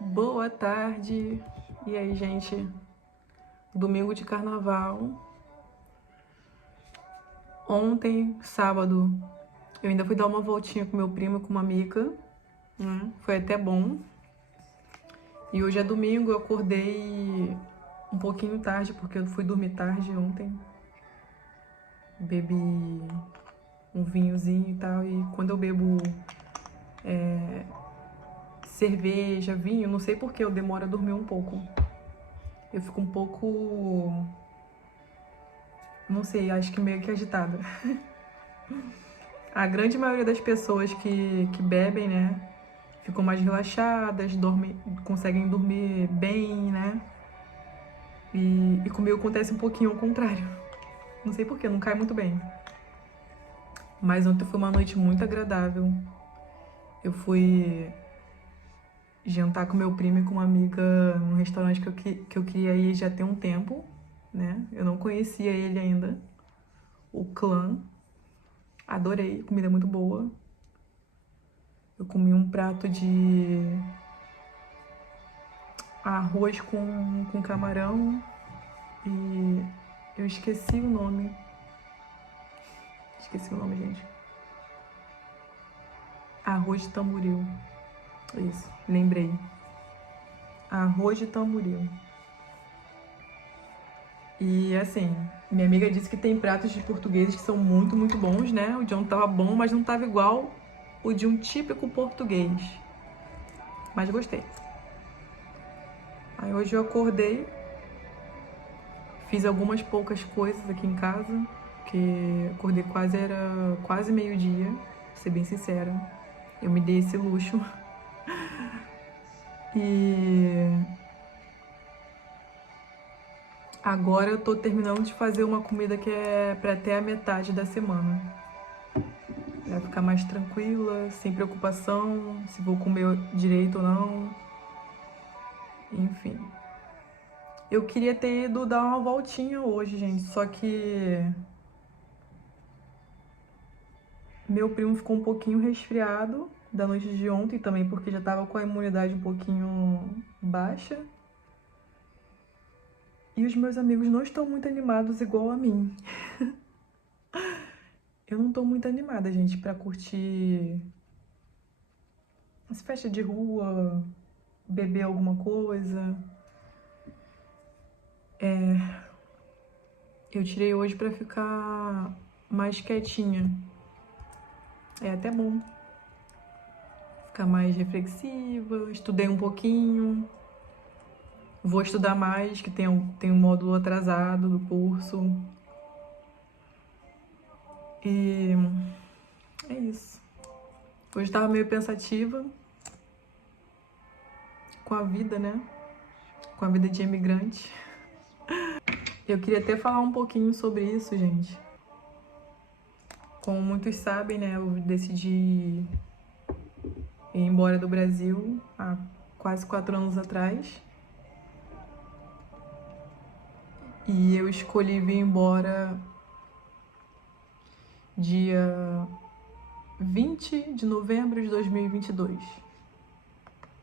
Boa tarde. E aí, gente? Domingo de carnaval. Ontem, sábado, eu ainda fui dar uma voltinha com meu primo e com uma amiga, né? Foi até bom. E hoje é domingo, eu acordei um pouquinho tarde, porque eu fui dormir tarde ontem. Bebi um vinhozinho e tal, e quando eu bebo cerveja, vinho, não sei por que eu demoro a dormir um pouco. Eu fico um pouco, não sei, acho que meio que agitada. A grande maioria das pessoas que bebem, né, ficam mais relaxadas, conseguem dormir bem, né? E comigo acontece um pouquinho ao contrário. Não sei porquê, não cai muito bem. Mas ontem foi uma noite muito agradável. Eu fui jantar com meu primo e com uma amiga num restaurante que eu queria ir já tem um tempo, né? Eu não conhecia ele ainda. O Clã. Adorei, comida muito boa. Eu comi um prato de arroz com camarão e eu esqueci o nome. Esqueci o nome, gente. Arroz de tamboril. Isso, lembrei. Arroz de tamboril. E assim, minha amiga disse que tem pratos de portugueses que são muito, muito bons, né? O de ontem tava bom, mas não tava igual o de um típico português. Mas gostei. Aí hoje eu acordei, fiz algumas poucas coisas aqui em casa, porque acordei era quase meio-dia, pra ser bem sincera. Eu me dei esse luxo. E agora eu tô terminando de fazer uma comida que é pra até a metade da semana. Pra ficar mais tranquila, sem preocupação, se vou comer direito ou não. Enfim. Eu queria ter ido dar uma voltinha hoje, gente, só que meu primo ficou um pouquinho resfriado da noite de ontem também, porque já tava com a imunidade um pouquinho baixa. E os meus amigos não estão muito animados igual a mim. Eu não tô muito animada, gente, pra curtir as festas de rua, beber alguma coisa. Eu tirei hoje pra ficar mais quietinha. É até bom ficar mais reflexiva. Estudei um pouquinho. Vou estudar mais, que tem um módulo atrasado do curso. E é isso. Hoje tava meio pensativa com a vida, né? Com a vida de imigrante. Eu queria até falar um pouquinho sobre isso, gente. Como muitos sabem, né? Eu decidi ir embora do Brasil há quase 4 anos atrás. E eu escolhi vir embora dia 20 de novembro de 2022.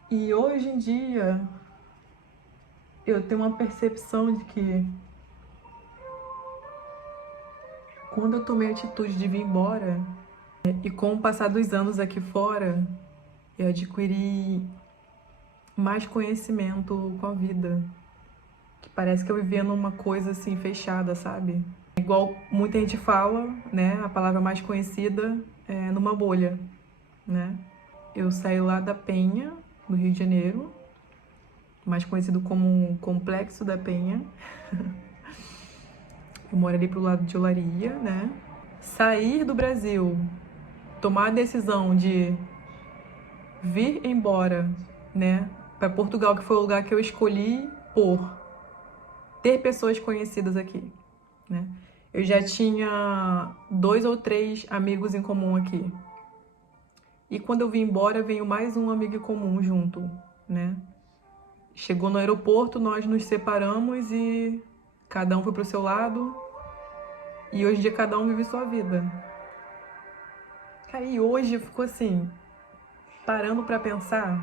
E hoje em dia eu tenho uma percepção de que quando eu tomei a atitude de vir embora, e com o passar dos anos aqui fora, eu adquiri mais conhecimento com a vida. Que parece que eu vivia numa coisa assim fechada, sabe? Igual muita gente fala, né? A palavra mais conhecida é numa bolha, né? Eu saí lá da Penha, no Rio de Janeiro, mais conhecido como Complexo da Penha. Eu moro ali pro lado de Olaria, né? Sair do Brasil, tomar a decisão de vir embora, né, para Portugal, que foi o lugar que eu escolhi por ter pessoas conhecidas aqui, né? Eu já tinha 2 ou 3 amigos em comum aqui. E quando eu vim embora, veio mais um amigo em comum junto, né? Chegou no aeroporto, nós nos separamos e cada um foi pro seu lado. E hoje em dia cada um vive sua vida. Aí hoje eu fico assim, parando pra pensar,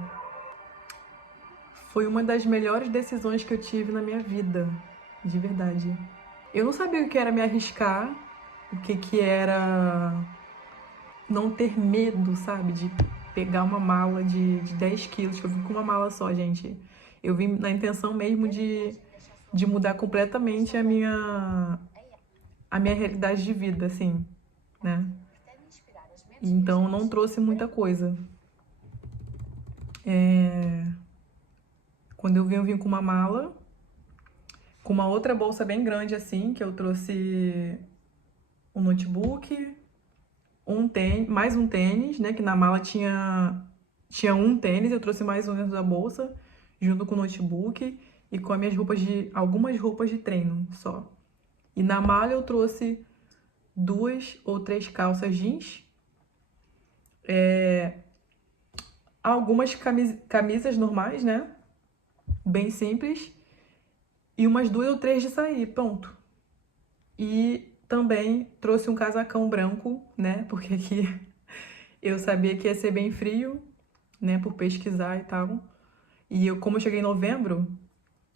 Foi uma das melhores decisões que eu tive na minha vida, de verdade. Eu não sabia o que era me arriscar, o que era não ter medo, sabe? De pegar uma mala de 10 quilos, que eu vim com uma mala só, gente. Eu vim na intenção mesmo de mudar completamente a minha realidade de vida, assim, né? Então não trouxe muita coisa. Quando eu vim com uma mala, com uma outra bolsa bem grande assim, que eu trouxe um notebook, mais um tênis, né? Que na mala tinha um tênis, eu trouxe mais um dentro da bolsa, junto com o notebook e com as minhas algumas roupas de treino só. E na mala eu trouxe 2 ou 3 calças jeans, algumas camisas normais, né? Bem simples, e umas 2 ou 3 de sair, pronto. E também trouxe um casacão branco, né? Porque aqui eu sabia que ia ser bem frio, né? Por pesquisar e tal. E como eu cheguei em novembro,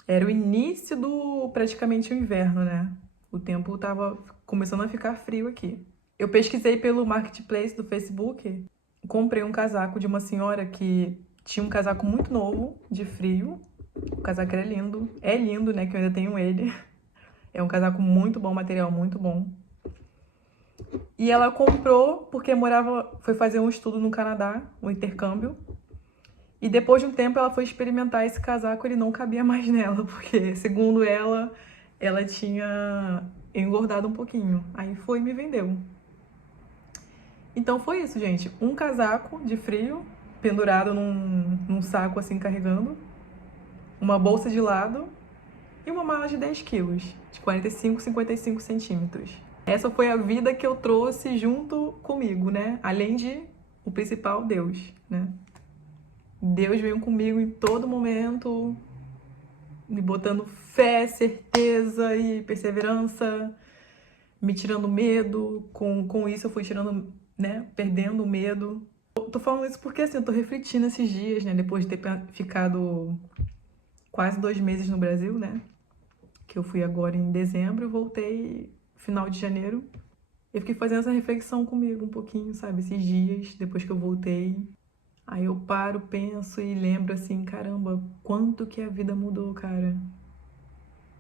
era o início do praticamente o inverno, né? O tempo tava começando a ficar frio aqui. Eu pesquisei pelo marketplace do Facebook, comprei um casaco de uma senhora que tinha um casaco muito novo, de frio. O casaco era lindo. É lindo, né? Que eu ainda tenho ele. É um casaco muito bom, material muito bom. E ela comprou porque foi fazer um estudo no Canadá, um intercâmbio. E depois de um tempo ela foi experimentar esse casaco, ele não cabia mais nela, porque segundo ela tinha engordado um pouquinho. Aí foi e me vendeu. Então foi isso, gente. Um casaco de frio, pendurado num saco assim, carregando. Uma bolsa de lado e uma mala de 10 quilos, de 45, 55 centímetros. Essa foi a vida que eu trouxe junto comigo, né? Além de o principal, Deus, né? Deus veio comigo em todo momento, me botando fé, certeza e perseverança, me tirando medo. Com isso eu fui tirando, né? Perdendo o medo. Eu tô falando isso porque assim, eu tô refletindo esses dias, né? Depois de ter ficado quase 2 meses no Brasil, né? Que eu fui agora em dezembro e voltei final de janeiro. Eu fiquei fazendo essa reflexão comigo um pouquinho, sabe? Esses dias, depois que eu voltei. Aí eu paro, penso e lembro assim, caramba, quanto que a vida mudou, cara.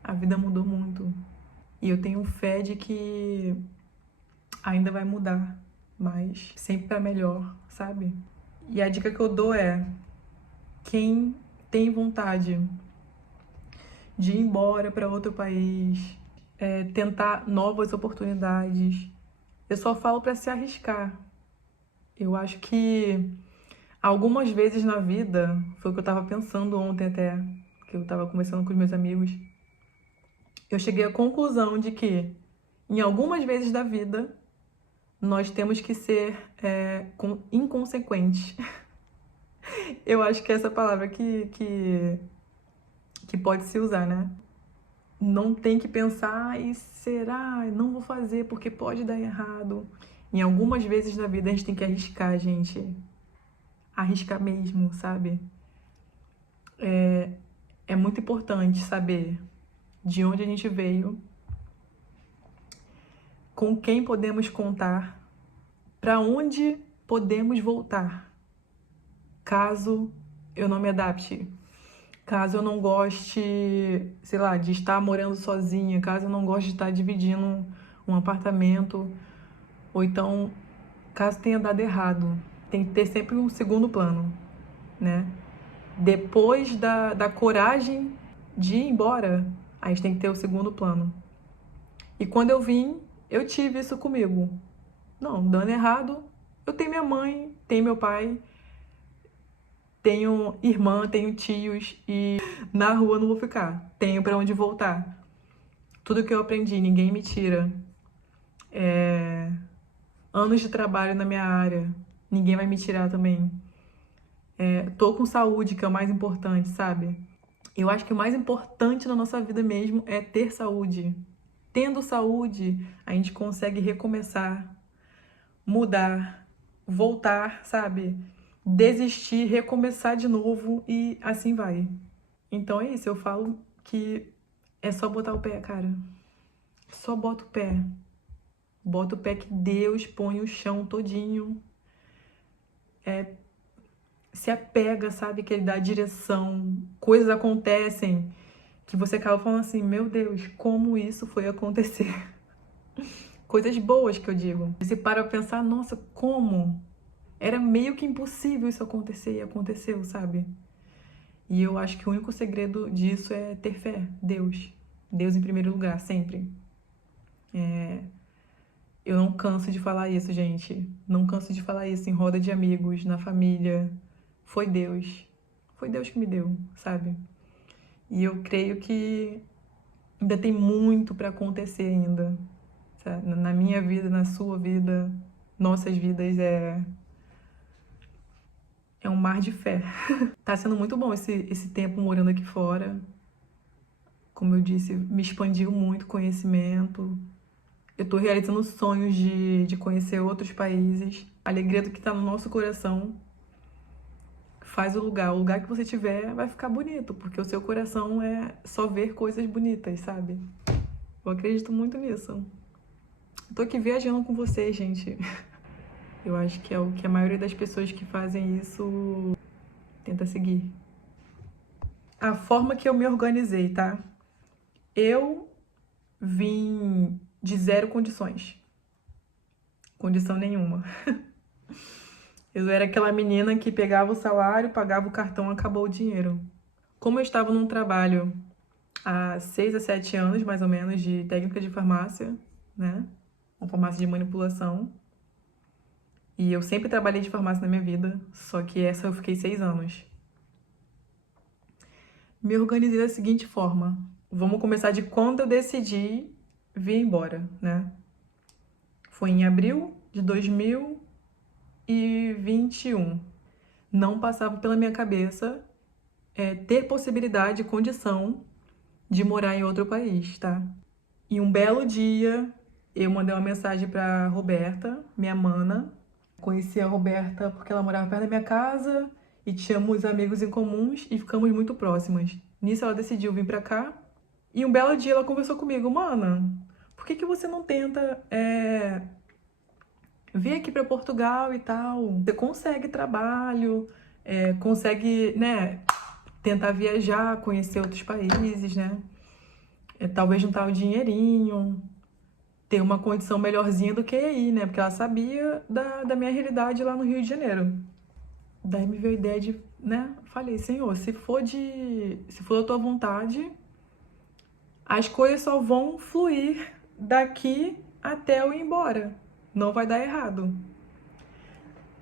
A vida mudou muito. E eu tenho fé de que ainda vai mudar, mas sempre pra melhor, sabe? E a dica que eu dou é: quem tem vontade de ir embora para outro país, tentar novas oportunidades, eu só falo para se arriscar. Eu acho que algumas vezes na vida, foi o que eu tava pensando ontem até, que eu tava conversando com os meus amigos, eu cheguei à conclusão de que em algumas vezes da vida nós temos que ser inconsequentes. Eu acho que é essa palavra que pode se usar, né? Não tem que pensar, e será? Não vou fazer porque pode dar errado. Em algumas vezes na vida a gente tem que arriscar, gente. Arriscar mesmo, sabe? É muito importante saber de onde a gente veio, com quem podemos contar, para onde podemos voltar, caso eu não me adapte. Caso eu não goste, sei lá, de estar morando sozinha, caso eu não goste de estar dividindo um apartamento, ou então, caso tenha dado errado, tem que ter sempre um segundo plano, né? Depois da coragem de ir embora, a gente tem que ter o segundo plano. E quando eu vim, eu tive isso comigo. Não, dando errado, eu tenho minha mãe, tenho meu pai, tenho irmã, tenho tios e na rua não vou ficar. Tenho para onde voltar. Tudo que eu aprendi, ninguém me tira. Anos de trabalho na minha área, ninguém vai me tirar também. Tô com saúde, que é o mais importante, sabe? Eu acho que o mais importante na nossa vida mesmo é ter saúde. Tendo saúde, a gente consegue recomeçar, mudar, voltar, sabe? Desistir, recomeçar de novo e assim vai. Então é isso, eu falo que é só botar o pé, cara. Só bota o pé. Bota o pé que Deus põe o chão todinho. Se apega, sabe? Que ele dá direção. Coisas acontecem que você acaba falando assim, meu Deus, como isso foi acontecer? Coisas boas que eu digo. Você para pra pensar, nossa, como? Era meio que impossível isso acontecer e aconteceu, sabe? E eu acho que o único segredo disso é ter fé, Deus. Deus em primeiro lugar, sempre. Eu não canso de falar isso, gente. Não canso de falar isso em roda de amigos, na família. Foi Deus. Foi Deus que me deu, sabe? E eu creio que ainda tem muito pra acontecer ainda. Sabe? Na minha vida, na sua vida, nossas vidas é um mar de fé. Tá sendo muito bom esse tempo morando aqui fora. Como eu disse, me expandiu muito conhecimento. Eu tô realizando sonhos de conhecer outros países. A alegria do que tá no nosso coração faz o lugar que você tiver vai ficar bonito, porque o seu coração é só ver coisas bonitas, sabe? Eu acredito muito nisso. Eu tô aqui viajando com vocês, gente. Eu acho que é o que a maioria das pessoas que fazem isso tenta seguir. A forma que eu me organizei, tá? Eu vim de zero condições. Condição nenhuma. Eu era aquela menina que pegava o salário, pagava o cartão, acabou o dinheiro. Como eu estava num trabalho há 6 a 7 anos, mais ou menos, de técnica de farmácia, né? Uma farmácia de manipulação. E eu sempre trabalhei de farmácia na minha vida, só que essa eu fiquei 6 anos. Me organizei da seguinte forma. Vamos começar de quando eu decidi vir embora, né? Foi em abril de 2021. Não passava pela minha cabeça ter possibilidade e condição de morar em outro país, tá? E um belo dia, eu mandei uma mensagem pra Roberta, minha mana. Conheci a Roberta porque ela morava perto da minha casa e tínhamos amigos em comuns e ficamos muito próximas. Nisso ela decidiu vir pra cá e um belo dia ela conversou comigo, mana, por que você não tenta vir aqui pra Portugal e tal? Você consegue trabalho, consegue, né, tentar viajar, conhecer outros países, né? Talvez juntar o dinheirinho, ter uma condição melhorzinha do que aí, né? Porque ela sabia da minha realidade lá no Rio de Janeiro. Daí me veio a ideia de, né? Falei, Senhor, se for da tua vontade, as coisas só vão fluir daqui até eu ir embora. Não vai dar errado.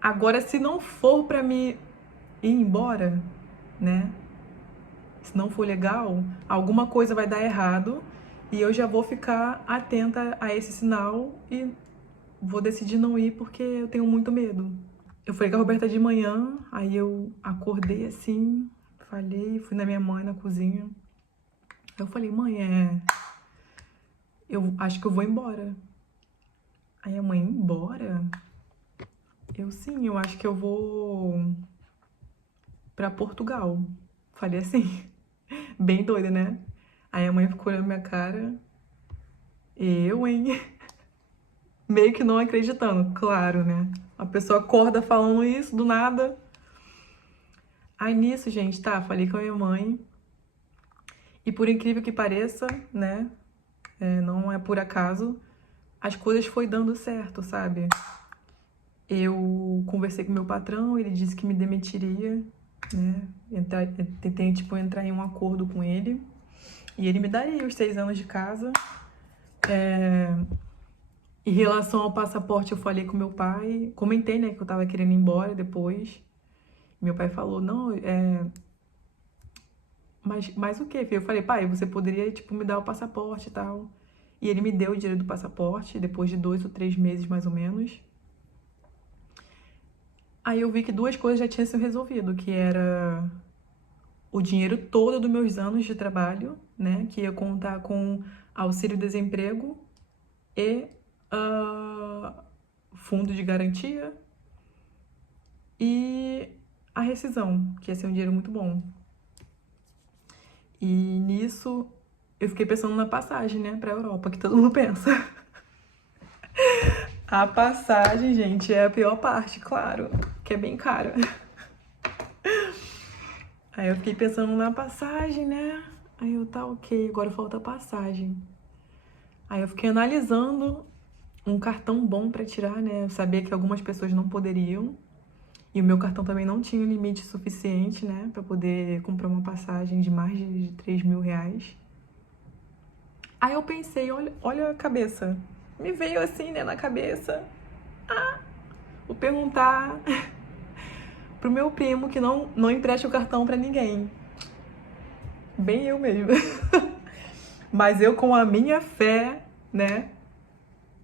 Agora, se não for pra me ir embora, né? Se não for legal, alguma coisa vai dar errado e eu já vou ficar atenta a esse sinal e vou decidir não ir porque eu tenho muito medo. Eu falei com a Roberta de manhã, aí eu acordei assim, falei, fui na minha mãe na cozinha. Eu falei, mãe, eu acho que eu vou embora. Aí a mãe, embora? Sim, eu acho que eu vou pra Portugal. Falei assim, bem doida, né? Aí a mãe ficou olhando minha cara, hein? Meio que não acreditando, claro, né? A pessoa acorda falando isso do nada. Aí nisso, gente, tá, falei com a minha mãe. E por incrível que pareça, né? Não é por acaso, as coisas foi dando certo, sabe? Eu conversei com meu patrão, ele disse que me demitiria, né? Tentei, tipo, entrar em um acordo com ele. E ele me daria os 6 anos de casa. Em relação ao passaporte, eu falei com meu pai. Comentei, né, que eu tava querendo ir embora depois. Meu pai falou, não, mas o quê, filho? Eu falei, pai, você poderia, tipo, me dar o passaporte e tal. E ele me deu o dinheiro do passaporte, depois de 2 ou 3 meses, mais ou menos. Aí eu vi que 2 coisas já tinham sido resolvido, que era o dinheiro todo dos meus anos de trabalho, né? Que ia contar com auxílio-desemprego e fundo de garantia e a rescisão, que ia ser um dinheiro muito bom. E nisso eu fiquei pensando na passagem, né, pra Europa, que todo mundo pensa. A passagem, gente, é a pior parte, claro, que é bem cara. Aí eu fiquei pensando na passagem, né? Aí eu, tá ok, agora falta a passagem. Aí eu fiquei analisando um cartão bom pra tirar, né? Eu sabia que algumas pessoas não poderiam. E o meu cartão também não tinha limite suficiente, né? Pra poder comprar uma passagem de mais de 3 mil reais. Aí eu pensei, olha a cabeça. Me veio assim, né, na cabeça. Vou perguntar pro meu primo que não empresta o cartão pra ninguém. Bem eu mesmo. Mas eu, com a minha fé, né,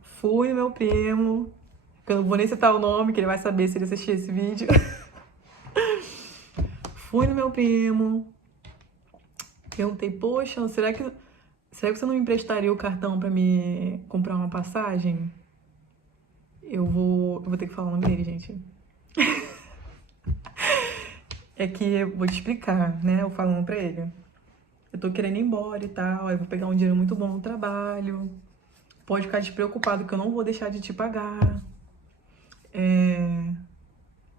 fui no meu primo, que eu não vou nem citar o nome, que ele vai saber se ele assistir esse vídeo. Fui no meu primo, perguntei, poxa, será que você não me emprestaria o cartão pra me comprar uma passagem? Eu vou ter que falar o nome dele, gente. É que eu vou te explicar, né, eu falando pra ele. Eu tô querendo ir embora e tal, aí eu vou pegar um dinheiro muito bom no trabalho. Pode ficar despreocupado que eu não vou deixar de te pagar.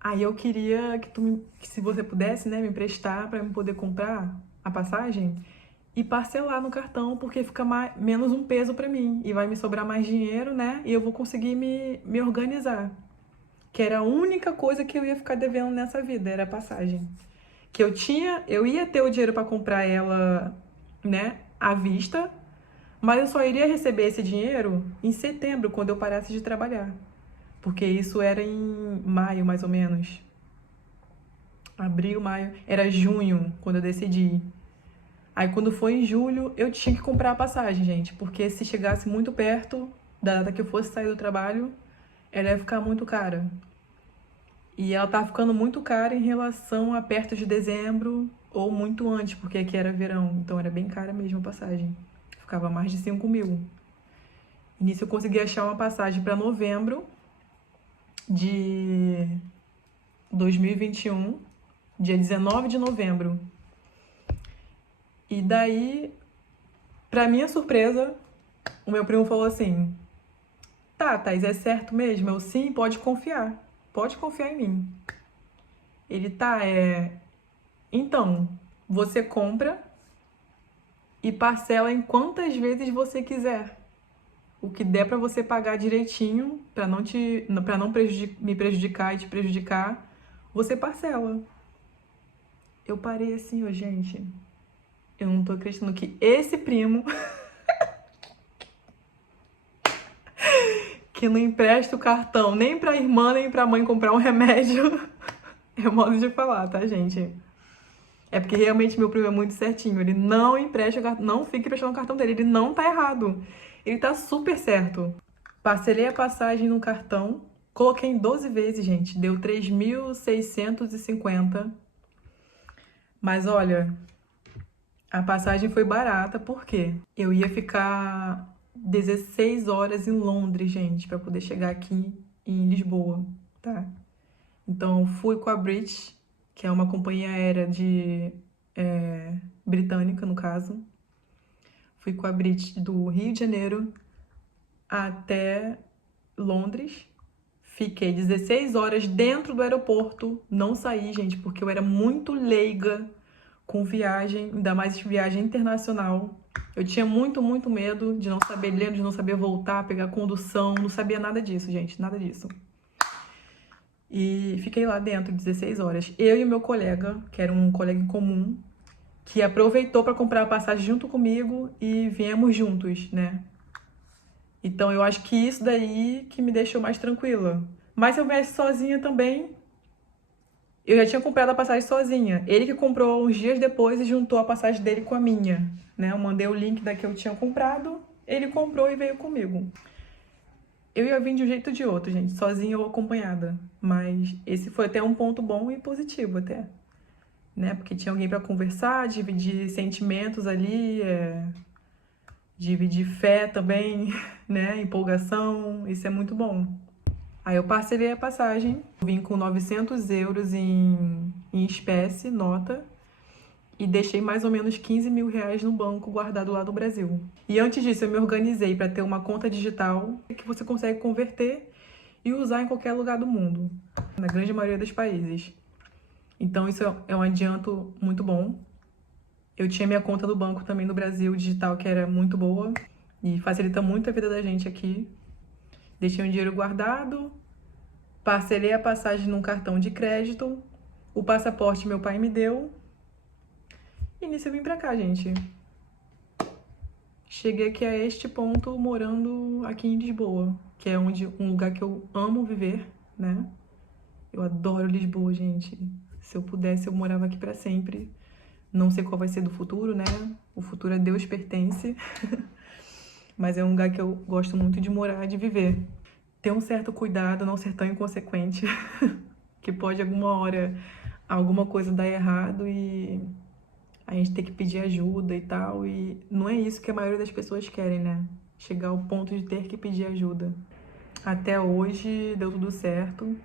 Aí eu queria que se você pudesse, né, me emprestar pra eu poder comprar a passagem e parcelar no cartão, porque fica menos um peso pra mim e vai me sobrar mais dinheiro, né? E eu vou conseguir me organizar. Que era a única coisa que eu ia ficar devendo nessa vida, era a passagem. Que eu ia ter o dinheiro pra comprar ela, né, à vista, mas eu só iria receber esse dinheiro em setembro, quando eu parasse de trabalhar. Porque isso era em maio, mais ou menos. Abril, maio. Era junho, quando eu decidi. Aí, quando foi em julho, eu tinha que comprar a passagem, gente. Porque se chegasse muito perto da data que eu fosse sair do trabalho, ela ia ficar muito cara. E ela tava ficando muito cara em relação a perto de dezembro ou muito antes, porque aqui era verão. Então, era bem cara mesmo a passagem. Ficava mais de 5 mil. E nisso eu consegui achar uma passagem para novembro de 2021, dia 19 de novembro. E daí, pra minha surpresa, o meu primo falou assim: tá, Thaís, é certo mesmo? Eu, sim, pode confiar. Pode confiar em mim. Ele, tá, então, você compra e parcela em quantas vezes você quiser. O que der pra você pagar direitinho, pra não me prejudicar e te prejudicar, você parcela. Eu parei assim, ó, gente. Eu não tô acreditando que esse primo que não empresta o cartão nem pra irmã nem pra mãe comprar um remédio. É o modo de falar, tá, gente? É porque realmente meu primo é muito certinho. Ele não empresta o cartão, não fica emprestando o cartão dele. Ele não tá errado. Ele tá super certo. Parcelei a passagem no cartão, coloquei em 12 vezes, gente. Deu 3.650. Mas olha, a passagem foi barata, por quê? Eu ia ficar 16 horas em Londres, gente, pra poder chegar aqui em Lisboa, tá? Então, fui com a British, que é uma companhia aérea britânica, no caso. Fui com a British do Rio de Janeiro até Londres. Fiquei 16 horas dentro do aeroporto. Não saí, gente, porque eu era muito leiga com viagem, ainda mais viagem internacional. Eu tinha muito, muito medo de não saber ler, de não saber voltar, pegar condução. Não sabia nada disso, gente, nada disso. E fiquei lá dentro 16 horas. Eu e o meu colega, que era um colega em comum, que aproveitou para comprar a passagem junto comigo e viemos juntos, né? Então eu acho que isso daí que me deixou mais tranquila. Mas se eu viesse sozinha também, eu já tinha comprado a passagem sozinha. Ele que comprou uns dias depois e juntou a passagem dele com a minha, né? Eu mandei o link da que eu tinha comprado, ele comprou e veio comigo. Eu ia vir de um jeito ou de outro, gente, sozinha ou acompanhada. Mas esse foi até um ponto bom e positivo até, né? Porque tinha alguém para conversar, dividir sentimentos ali, dividir fé também, né? Empolgação, isso é muito bom. Aí eu parcelei a passagem, vim com 900 euros em espécie, nota, e deixei mais ou menos 15 mil reais no banco guardado lá do Brasil. E antes disso eu me organizei para ter uma conta digital que você consegue converter e usar em qualquer lugar do mundo, na grande maioria dos países. Então isso é um adianto muito bom. Eu tinha minha conta do banco também no Brasil digital, que era muito boa e facilita muito a vida da gente aqui. Deixei um dinheiro guardado, parcelei a passagem num cartão de crédito, o passaporte meu pai me deu. E nisso eu vim pra cá, gente. Cheguei aqui a este ponto morando aqui em Lisboa, que é um lugar que eu amo viver, né? Eu adoro Lisboa, gente. Se eu pudesse, eu morava aqui pra sempre. Não sei qual vai ser do futuro, né? O futuro a Deus pertence. Mas é um lugar que eu gosto muito de morar, de viver. Ter um certo cuidado, não ser tão inconsequente, que pode alguma hora alguma coisa dar errado e a gente ter que pedir ajuda e tal. E não é isso que a maioria das pessoas querem, né? Chegar ao ponto de ter que pedir ajuda. Até hoje deu tudo certo.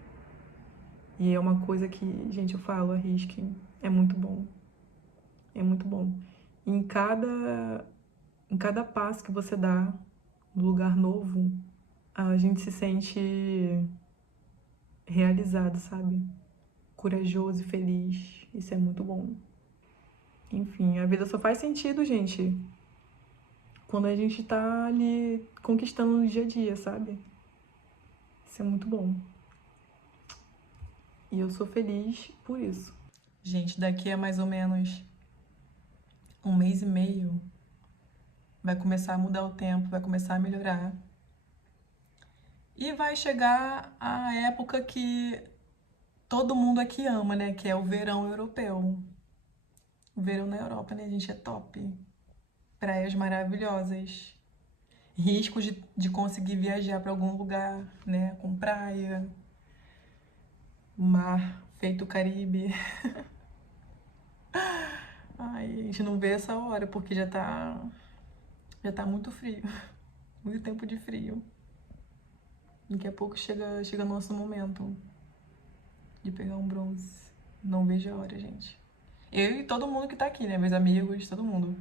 E é uma coisa que, gente, eu falo, arrisquem. É muito bom. É muito bom. Em cada passo que você dá no lugar novo, a gente se sente realizado, sabe? Corajoso e feliz. Isso é muito bom. Enfim, a vida só faz sentido, gente, quando a gente tá ali conquistando no dia a dia, sabe? Isso é muito bom. E eu sou feliz por isso. Gente, daqui a mais ou menos 1 mês e meio, vai começar a mudar o tempo, vai começar a melhorar. E vai chegar a época que todo mundo aqui ama, né? Que é o verão europeu. O verão na Europa, né, gente? É top. Praias maravilhosas. Riscos de conseguir viajar para algum lugar, né? Com praia. Mar feito Caribe. Ai, a gente não vê essa hora, porque já tá muito frio. Muito tempo de frio. Daqui a pouco chega nosso momento de pegar um bronze. Não vejo a hora, gente. Eu e todo mundo que tá aqui, né? Meus amigos, todo mundo.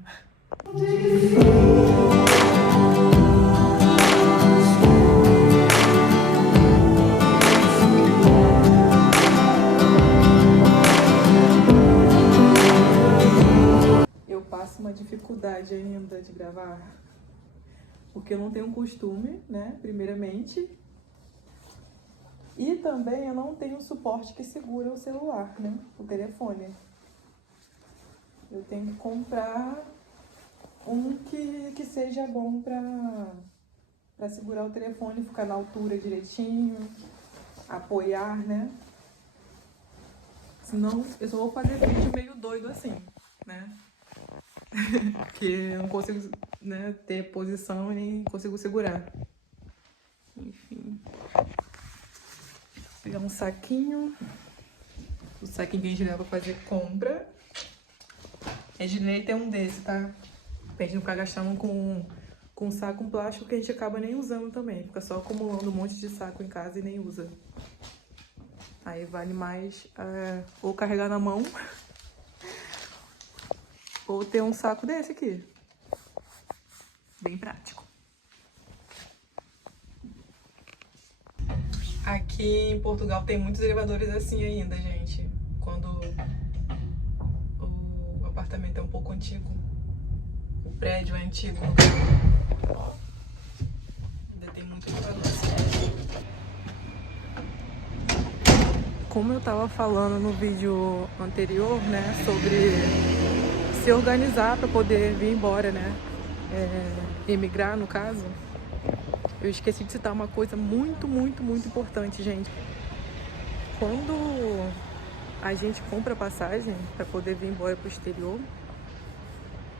Eu passo uma dificuldade ainda de gravar, porque eu não tenho costume, né? Primeiramente. E também eu não tenho suporte que segura o celular, né? O telefone. Eu tenho que comprar um que seja bom pra segurar o telefone, ficar na altura direitinho, apoiar, né? Senão eu só vou fazer vídeo meio doido assim, né? Porque eu não consigo, né, ter posição e nem consigo segurar. Enfim. Vou pegar um saquinho. O saquinho que a gente leva pra fazer compra. A gente tem um desse, tá? Pra gente não ficar gastando com saco plástico que a gente acaba nem usando também. Fica só acumulando um monte de saco em casa e nem usa. Aí vale mais ou carregar na mão ou ter um saco desse aqui. Bem prático. Aqui em Portugal tem muitos elevadores assim ainda, gente. Quando o apartamento é um pouco antigo, o prédio é antigo, ainda tem muito elevador assim. Como eu tava falando no vídeo anterior, né, sobre se organizar para poder vir embora, né, emigrar no caso, eu esqueci de citar uma coisa muito, muito, muito importante, gente. Quando a gente compra passagem para poder vir embora pro exterior,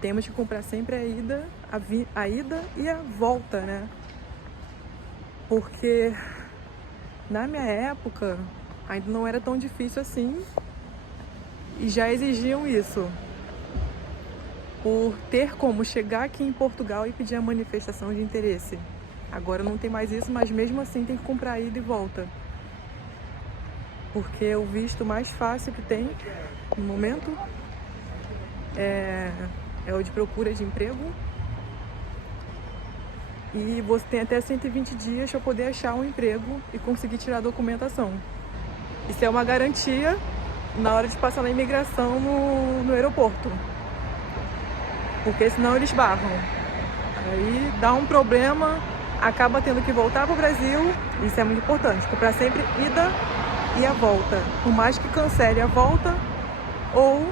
temos que comprar sempre a ida e a volta, né? Porque na minha época ainda não era tão difícil assim e já exigiam isso. Por ter como chegar aqui em Portugal e pedir a manifestação de interesse. Agora não tem mais isso, mas mesmo assim tem que comprar ida e volta. Porque o visto mais fácil que tem no momento é o de procura de emprego. E você tem até 120 dias para poder achar um emprego e conseguir tirar a documentação. Isso é uma garantia na hora de passar na imigração no aeroporto. Porque senão eles barram. Aí dá um problema, acaba tendo que voltar para o Brasil. Isso é muito importante, comprar sempre ida e a volta. Por mais que cancele a volta ou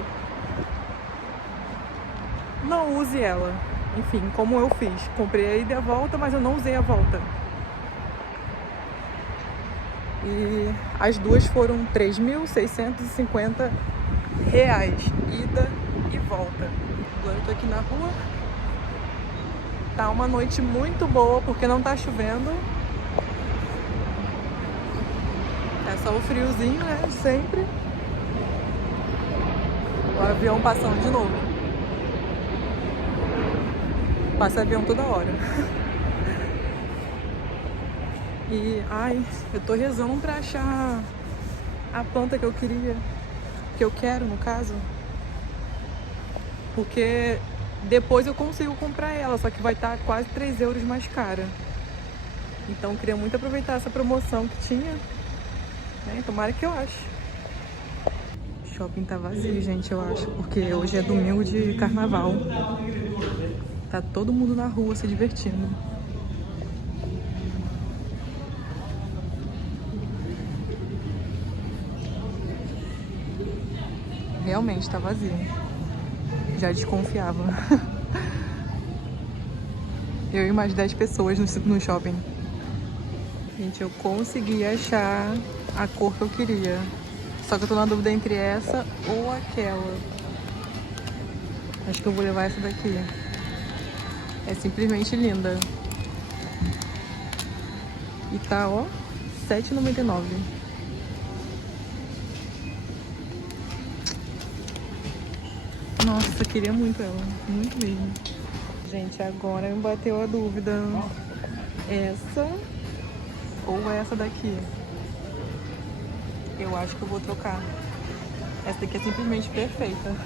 não use ela. Enfim, como eu fiz. Comprei a ida e a volta, mas eu não usei a volta. E as duas foram R$3.650, ida e volta. Agora eu tô aqui na rua. Tá uma noite muito boa, porque não tá chovendo. É só o friozinho, né? Sempre. O avião passando de novo. Passa avião toda hora. E, eu tô rezando pra achar a planta que eu queria. Que eu quero, no caso. Porque depois eu consigo comprar ela, só que vai estar quase 3 euros mais cara. Então eu queria muito aproveitar essa promoção que tinha. Né? Tomara que eu ache. O shopping tá vazio, gente, eu acho. Porque hoje é domingo de carnaval. Tá todo mundo na rua se divertindo. Realmente tá vazio. Já desconfiava. Eu e mais 10 pessoas no shopping. Gente, eu consegui achar a cor que eu queria. Só que eu tô na dúvida entre essa ou aquela. Acho que eu vou levar essa daqui. É simplesmente linda. E tá, ó, R$7,99. Nossa, queria muito ela. Muito mesmo. Gente, agora me bateu a dúvida. Essa ou essa daqui? Eu acho que eu vou trocar. Essa daqui é simplesmente perfeita.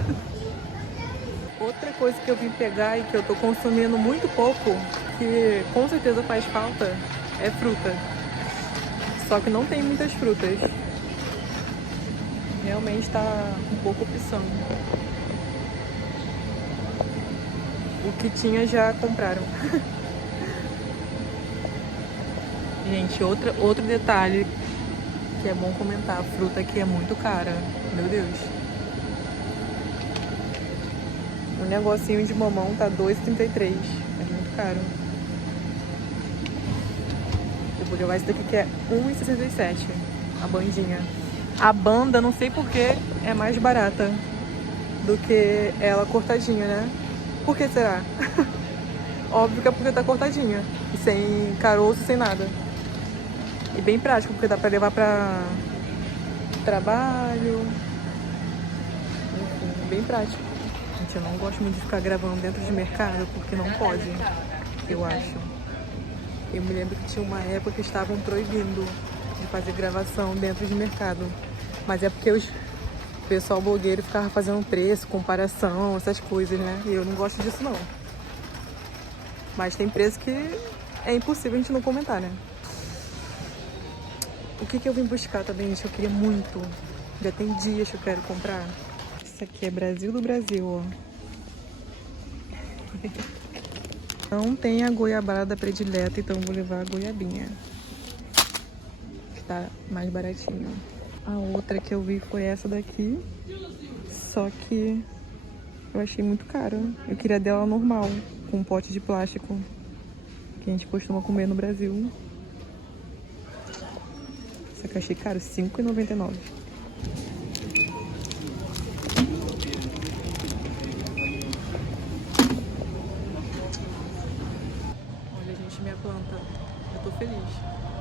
Outra coisa que eu vim pegar e que eu tô consumindo muito pouco, que com certeza faz falta, é fruta. Só que não tem muitas frutas. Realmente tá com pouca opção. O que tinha já compraram. Gente, outro detalhe que é bom comentar. A fruta aqui é muito cara. Meu Deus. Um negocinho de mamão tá R$2,33. É muito caro. Eu vou levar esse daqui que é R$1,67. A bandinha. A banda, não sei porquê, é mais barata do que ela cortadinha, né? Por que será? Óbvio que é porque tá cortadinha. E sem caroço, sem nada. E bem prático, porque dá pra levar pra trabalho. Enfim, bem prático. Gente, eu não gosto muito de ficar gravando dentro de mercado, porque não pode, eu acho. Eu me lembro que tinha uma época que estavam proibindo de fazer gravação dentro de mercado. Mas é porque o pessoal blogueiro ficava fazendo preço, comparação, essas coisas, né? E eu não gosto disso, não. Mas tem preço que é impossível a gente não comentar, né? O que eu vim buscar também, gente? Eu queria muito. Já tem dias que eu quero comprar. Isso aqui é Brasil do Brasil, ó. Não tem a goiabada predileta, então vou levar a goiabinha. Que tá mais baratinho. A outra que eu vi foi essa daqui. Só que eu achei muito cara. Eu queria dela normal, com um pote de plástico. Que a gente costuma comer no Brasil. Só que eu achei caro, R$5,99. Olha, gente, minha planta. Eu tô feliz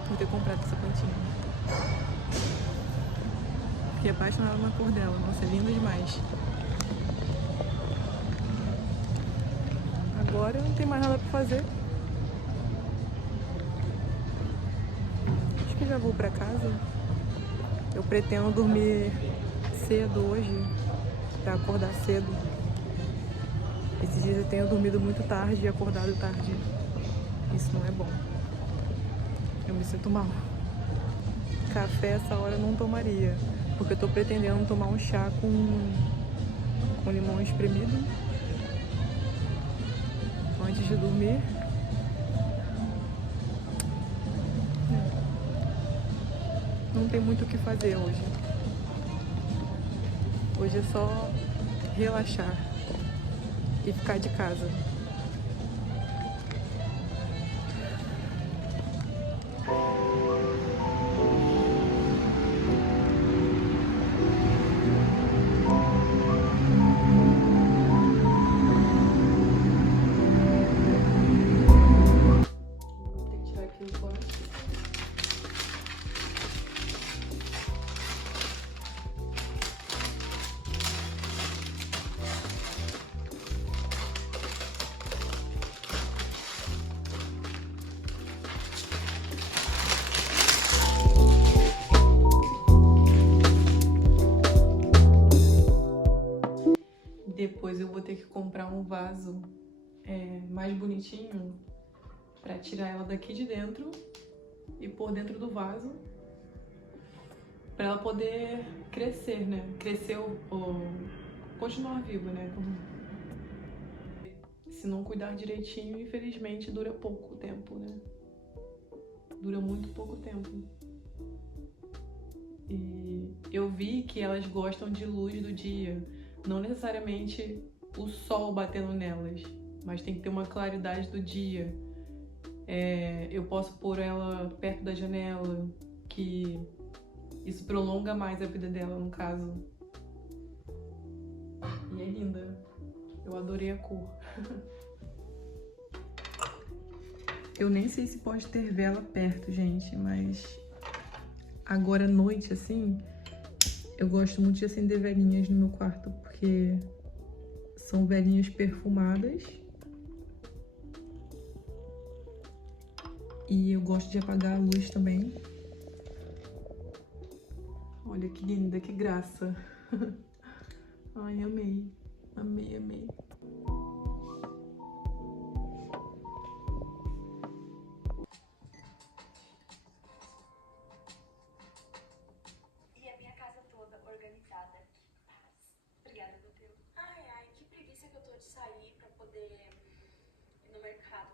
por ter comprado essa plantinha. Fiquei apaixonada na cor dela. Nossa, é linda demais. Agora não tem mais nada pra fazer. Acho que já vou pra casa. Eu pretendo dormir cedo hoje, pra acordar cedo. Esses dias eu tenho dormido muito tarde e acordado tarde. Isso não é bom. Eu me sinto mal. Café essa hora eu não tomaria, porque eu tô pretendendo tomar um chá com limão espremido antes de dormir. Não tem muito o que fazer hoje. Hoje é só relaxar e ficar de casa. Vou ter que tirar aqui o pano. Depois eu vou ter que comprar um vaso mais bonitinho pra tirar ela daqui de dentro e pôr dentro do vaso pra ela poder crescer, né? Crescer ou continuar viva, né? Se não cuidar direitinho, infelizmente dura pouco tempo, né? Dura muito pouco tempo. E eu vi que elas gostam de luz do dia, não necessariamente o sol batendo nelas, mas tem que ter uma claridade do dia. Eu posso pôr ela perto da janela, que isso prolonga mais a vida dela, no caso. E é linda. Eu adorei a cor. Eu nem sei se pode ter vela perto, gente, mas agora à noite, assim, eu gosto muito de acender velinhas no meu quarto, porque são velinhas perfumadas. E eu gosto de apagar a luz também. Olha que linda, que graça. Ai, amei. Amei, amei. E a minha casa toda organizada. Que paz. Obrigada, Matheus. Ai, ai, que preguiça que eu tô de sair pra poder ir no mercado.